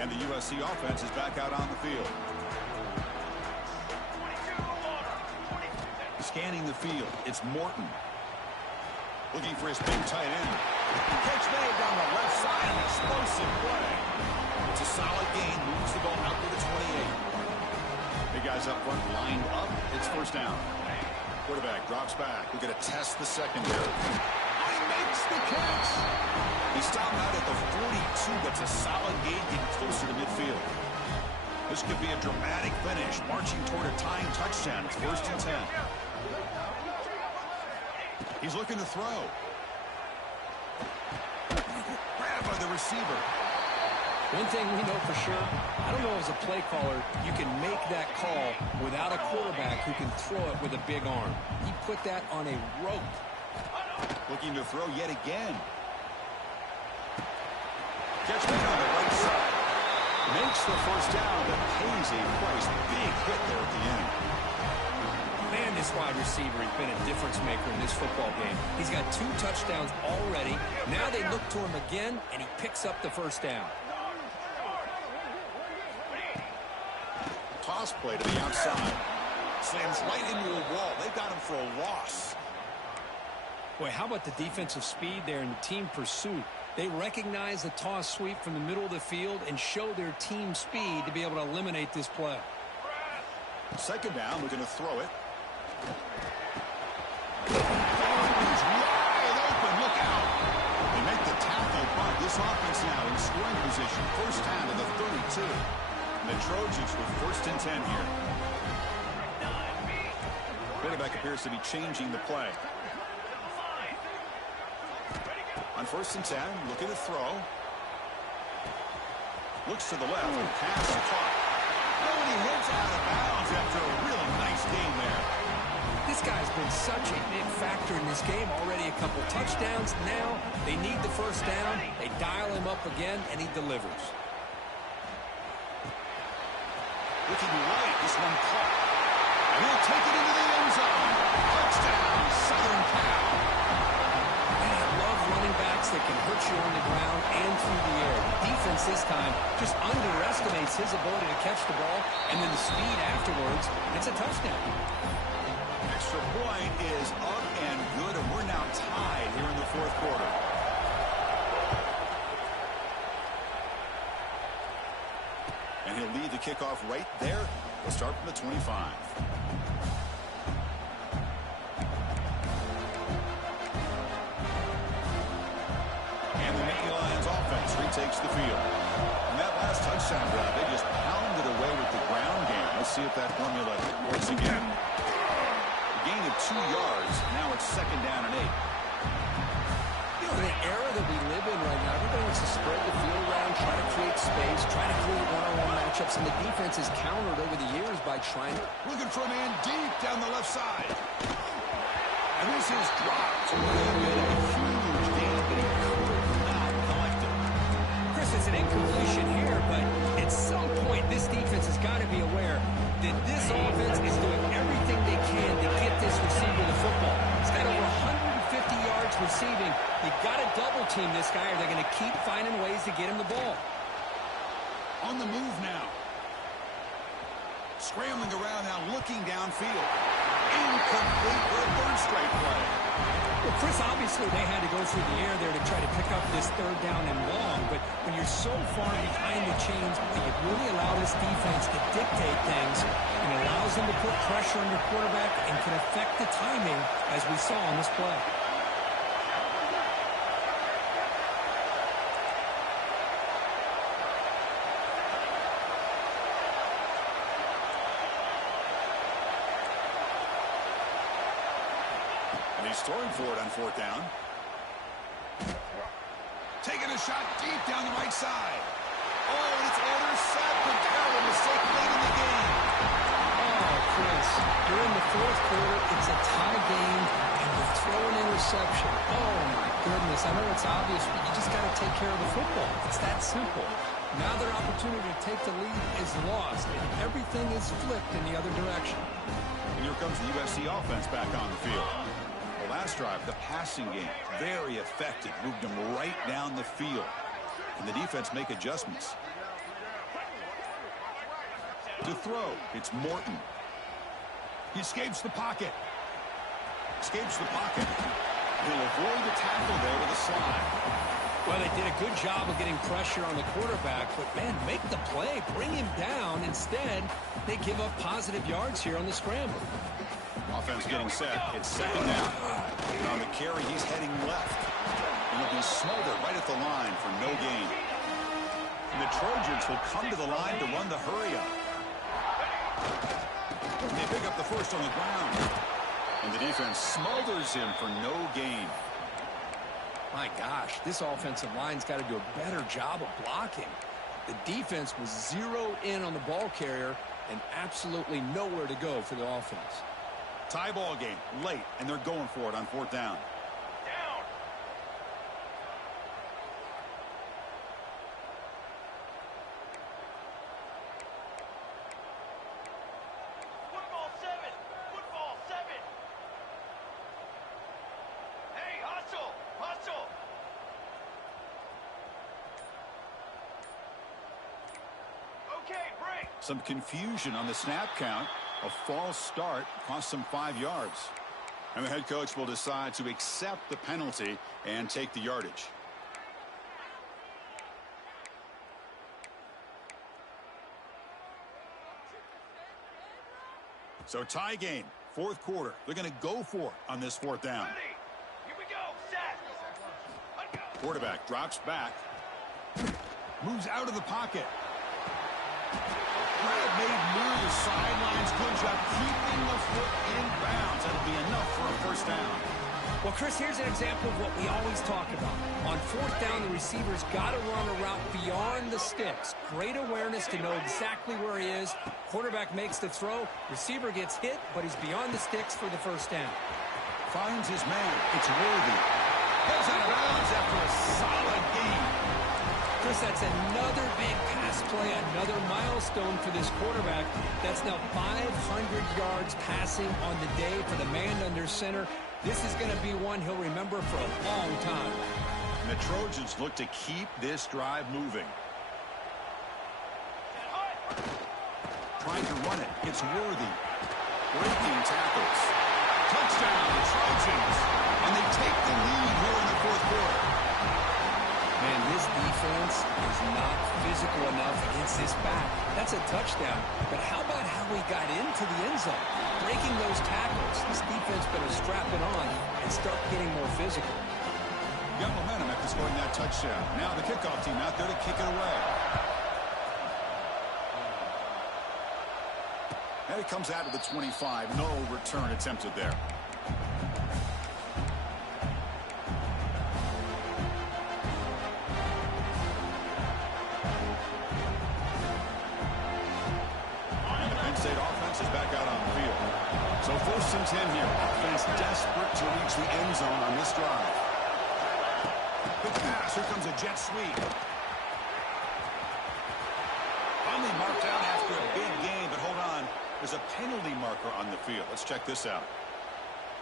And the USC offense is back out on the field. Scanning the field, it's Morton. Looking for his big tight end. Catch made down the left side, an explosive play. It's a solid gain, moves the ball out to the 28. Big guys up front, lined up. It's first down. Quarterback drops back. We're going to test the secondary. He makes the catch. He stopped out at the 42. That's a solid gain, getting closer to midfield. This could be a dramatic finish, marching toward a tying touchdown. It's first and 10. He's looking to throw. Grabbed by the receiver. One thing we know for sure, I don't know as a play caller, you can make that call without a quarterback who can throw it with a big arm. He put that on a rope. Looking to throw yet again. Catch made on the right side. Makes the first down, but pays a price. Big hit there at the end. Man, this wide receiver has been a difference maker in this football game. He's got 2 touchdowns already. Now they look to him again, and he picks up the first down. Toss play to the outside. Slams right into a wall. They've got him for a loss. Boy, how about the defensive speed there and the team pursuit? They recognize the toss sweep from the middle of the field and show their team speed to be able to eliminate this play. Second down, we're going to throw it. He's wide open. Look out. They make the tackle, but this offense now in scoring position. First down to the 32. And the Trojans with first and 10 here. Quarterback appears to be changing the play. On first and 10, looking to throw. Looks to the left and pass caught. Oh, and he hits out of bounds after a really nice game there. This guy's been such a big factor in this game. Already a couple touchdowns. Now they need the first down. They dial him up again, and he delivers. Looking right, this one caught. And he'll take it into the end zone. Touchdown, Southern Cal. Backs that can hurt you on the ground and through the air. The defense this time just underestimates his ability to catch the ball, and then the speed afterwards. It's a touchdown. Extra point is up and good, and we're now tied here in the fourth quarter. And he'll lead the kickoff right there. We'll start from the 25. Takes the field. And that last touchdown drive, they just pounded away with the ground game. Let's see if that formula works again. A gain of 2 second down and 8. You know, the era that we live in right now, everybody wants to spread the field around, try to create space, try to create one-on-one matchups, and the defense has countered over the years by trying to... Looking for a man deep down the left side. And this is dropped. Would have been a huge gain, but he could not collect it. Chris, it's an incompletion here, but at some point, this defense has got to be aware that this offense is doing everything they can to get this receiver the football. He's got over 150 yards receiving. You've got to double-team this guy, or they're going to keep finding ways to get him the ball. On the move now. Scrambling around now, looking downfield. Incomplete for a third straight play. Well, Chris, obviously they had to go through the air there to try to pick up this third down and long, but when you're so far behind the chains, you really allow this defense to dictate things, and it allows them to put pressure on your quarterback and can affect the timing, as we saw on this play. He's throwing for it on fourth down. Taking a shot deep down the right side. Oh, and it's intercepted. Terrible mistake late in the game. Oh, Chris, you're in the fourth quarter. It's a tie game, and you throw an interception. Oh, my goodness. I know it's obvious, but you just got to take care of the football. It's that simple. Now their opportunity to take the lead is lost, and everything is flipped in the other direction. And here comes the USC offense back on the field. Last drive, the passing game, very effective. Moved them right down the field. And the defense make adjustments. To throw, it's Morton. He escapes the pocket. Escapes the pocket. He'll avoid the tackle there with a slide. Well, they did a good job of getting pressure on the quarterback, but, man, make the play. Bring him down. Instead, they give up positive yards here on the scramble. Offense getting set. It's second down. And on the carry, he's heading left. And he'll be smothered right at the line for no gain. And the Trojans will come to the line to run the hurry-up. They pick up the first on the ground. And the defense smothers him for no gain. My gosh, this offensive line's got to do a better job of blocking. The defense was zeroed in on the ball carrier and absolutely nowhere to go for the offense. Tie ball game, late, and they're going for it on fourth down. Down. Football 7. Football 7. Hey, hustle. Hustle. Okay, break. Some confusion on the snap count. A false start cost them 5 yards. And the head coach will decide to accept the penalty and take the yardage. So tie game, fourth quarter. They're going to go for it on this fourth down. Ready. Here we go. Set. Let go. Quarterback drops back. Moves out of the pocket. Made near the sidelines. Good job keeping the foot in bounds. That'll be enough for a first down. Well, Chris, here's an example of what we always talk about. On fourth down, the receiver's got to run a route beyond the sticks. Great awareness to know exactly where he is. Quarterback makes the throw. Receiver gets hit, but he's beyond the sticks for the first down. Finds his man. It's Worthy. Goes out of bounds after a solid gain. Chris, that's another big pass play, another milestone for this quarterback. That's now 500 yards passing on the day for the man under center. This is going to be one he'll remember for a long time. And the Trojans look to keep this drive moving. Trying to run it. It's Worthy. Breaking tackles. Touchdown, the Trojans. And they take the lead here in the fourth quarter. Man, this defense is not physical enough against this back. That's a touchdown. But how about how we got into the end zone? Breaking those tackles. This defense better strap it on and start getting more physical. Got momentum after scoring that touchdown. Now the kickoff team out there to kick it away. And it comes out of the 25. No return attempted there. So 1st and 10 here. Offense desperate to reach the end zone on this drive. Quick pass. Here comes a jet sweep. Finally marked out after a big game, but hold on. There's a penalty marker on the field. Let's check this out.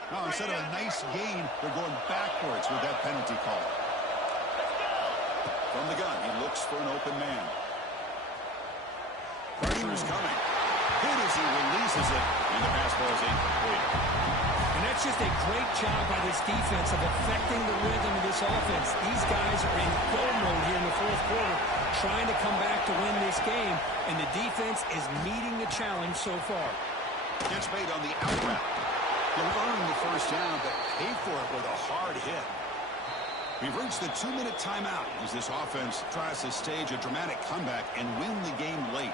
Now, instead of a nice gain, they're going backwards with that penalty call. From the gun, he looks for an open man. Pressure is coming. Hit as he releases it, and the pass ball is incomplete. And that's just a great job by this defense of affecting the rhythm of this offense. These guys are in go mode here in the 4th quarter, trying to come back to win this game, and the defense is meeting the challenge so far. Gets made on the out route. They'll earn the 1st down, but pay for it with a hard hit. We've reached the 2-minute timeout as this offense tries to stage a dramatic comeback and win the game late.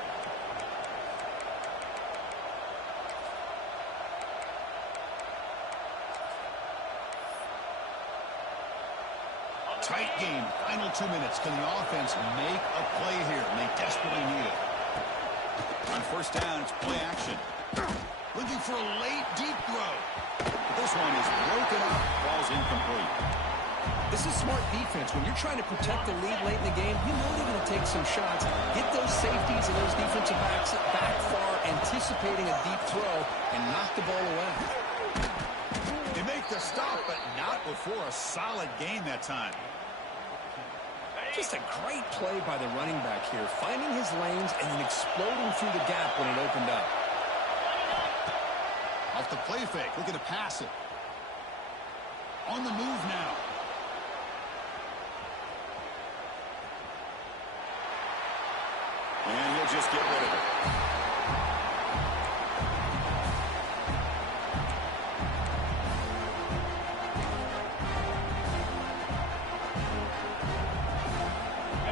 Tight game, final 2 minutes. Can the offense make a play here? And they desperately need it. On 1st down, it's play action. Looking for a late, deep throw. But this one is broken up, falls incomplete. This is smart defense. When you're trying to protect the lead late in the game, you know they're going to take some shots. Get those safeties and those defensive backs back far, anticipating a deep throw, and knock the ball away. They make the stop, but not before a solid gain that time. Just a great play by the running back here, finding his lanes and then exploding through the gap when it opened up. Off the play fake, looking to pass it. On the move now. And he'll just get rid of it.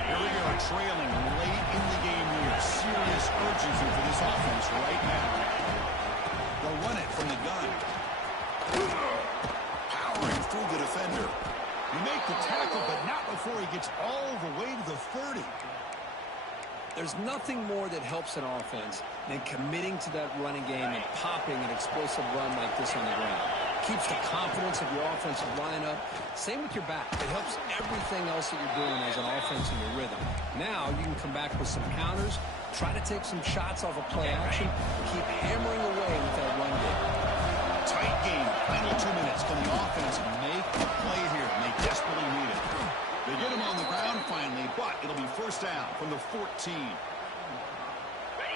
Here we go, trailing late in the game here. Serious urgency for this offense right now. They'll run it from the gun. Powering through the defender. You make the tackle, but not before he gets all the way to the 30. There's nothing more that helps an offense than committing to that running game and popping an explosive run like this on the ground. Keeps the confidence of your offensive lineup. Same with your back. It helps everything else that you're doing as an offense in your rhythm. Now you can come back with some counters, try to take some shots off of play action, keep hammering away with that run game. Tight game, final 2 minutes. Can the offense make a play here? And they desperately need it. They get him on the ground finally, but it'll be 1st down from the 14.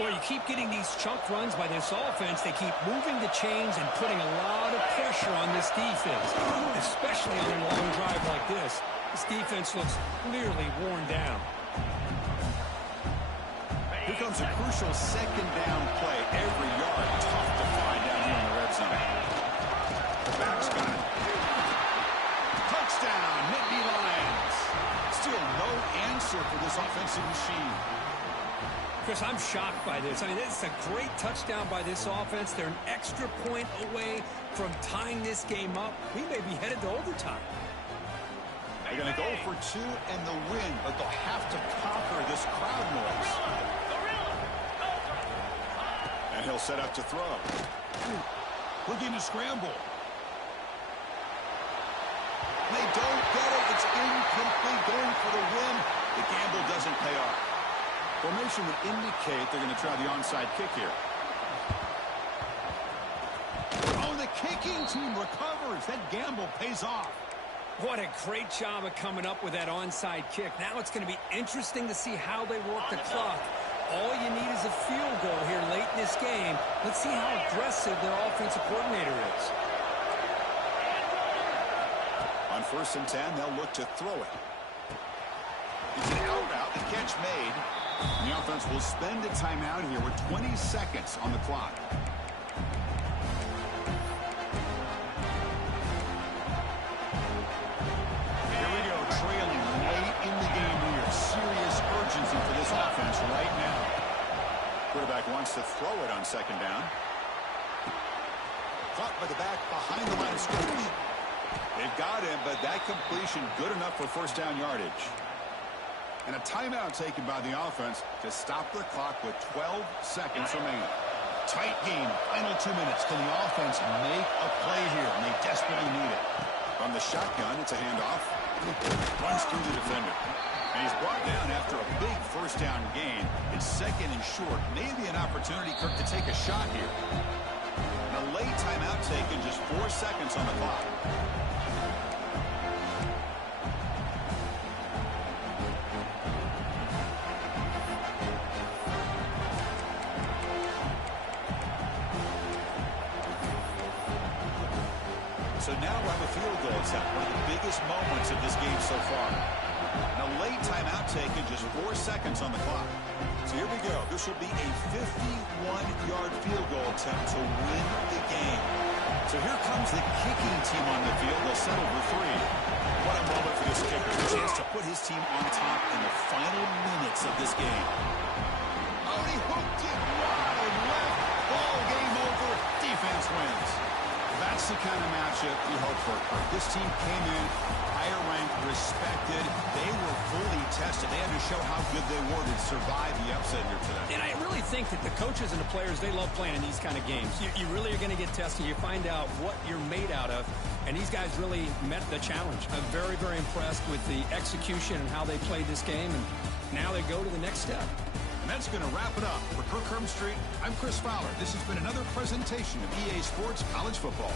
Well, you keep getting these chunk runs by this offense. They keep moving the chains and putting a lot of pressure on this defense, especially on a long drive like this. This defense looks clearly worn down. Here comes a crucial 2nd down play. Every yard tough to find down here in the red zone. The back's got it. Touchdown, Nittany Lions. Still no answer for this offensive machine. Chris, I'm shocked by this. I mean, this is a great touchdown by this offense. They're an extra point away from tying this game up. We may be headed to overtime. They're going to go for 2 and the win, but they'll have to conquer this crowd noise. And he'll set up to throw. Looking to scramble. They don't get it. It's incomplete. Going for the win. The gamble doesn't pay off. Formation would indicate they're going to try the onside kick here. Oh, the kicking team recovers. That gamble pays off. What a great job of coming up with that onside kick. Now it's going to be interesting to see how they work the clock. All you need is a field goal here late in this game. Let's see how aggressive their offensive coordinator is. On 1st and 10, they'll look to throw it. It's an out route. The catch made. And the offense will spend a timeout here with 20 seconds on the clock. Here we go, trailing late in the game here. Serious urgency for this offense right now. Quarterback wants to throw it on 2nd down. Caught by the back behind the line of scrimmage. They've got him, but that completion good enough for 1st down yardage. And a timeout taken by the offense to stop the clock with 12 seconds remaining. Tight game. Final 2 minutes. Can the offense make a play here? And they desperately need it. From the shotgun, it's a handoff. Runs through the defender. And he's brought down after a big first down gain. It's second and short. Maybe an opportunity, Kirk, to take a shot here. A late timeout taken, just 4 seconds on the clock. So now we'll have a field goal attempt, one of the biggest moments of this game so far. And a late timeout taken, just 4 seconds on the clock. So here we go. This will be a 51-yard field goal attempt to win the game. So here comes the kicking team on the field. They'll settle for 3. What a moment for this kicker. A chance to put his team on top in the final minutes of this game. Oh, he hooked it wide left. Ball game over. Defense wins. That's the kind of matchup you hope for, Kirk. This team came in higher ranked, respected. They were fully tested. They had to show how good they were to survive the upset here today. And I really think that the coaches and the players, they love playing in these kind of games. You really are going to get tested. You find out what you're made out of. And these guys really met the challenge. I'm very, very impressed with the execution and how they played this game. And now they go to the next step. And that's going to wrap it up. For Kirk Street, I'm Chris Fowler. This has been another presentation of EA Sports College Football.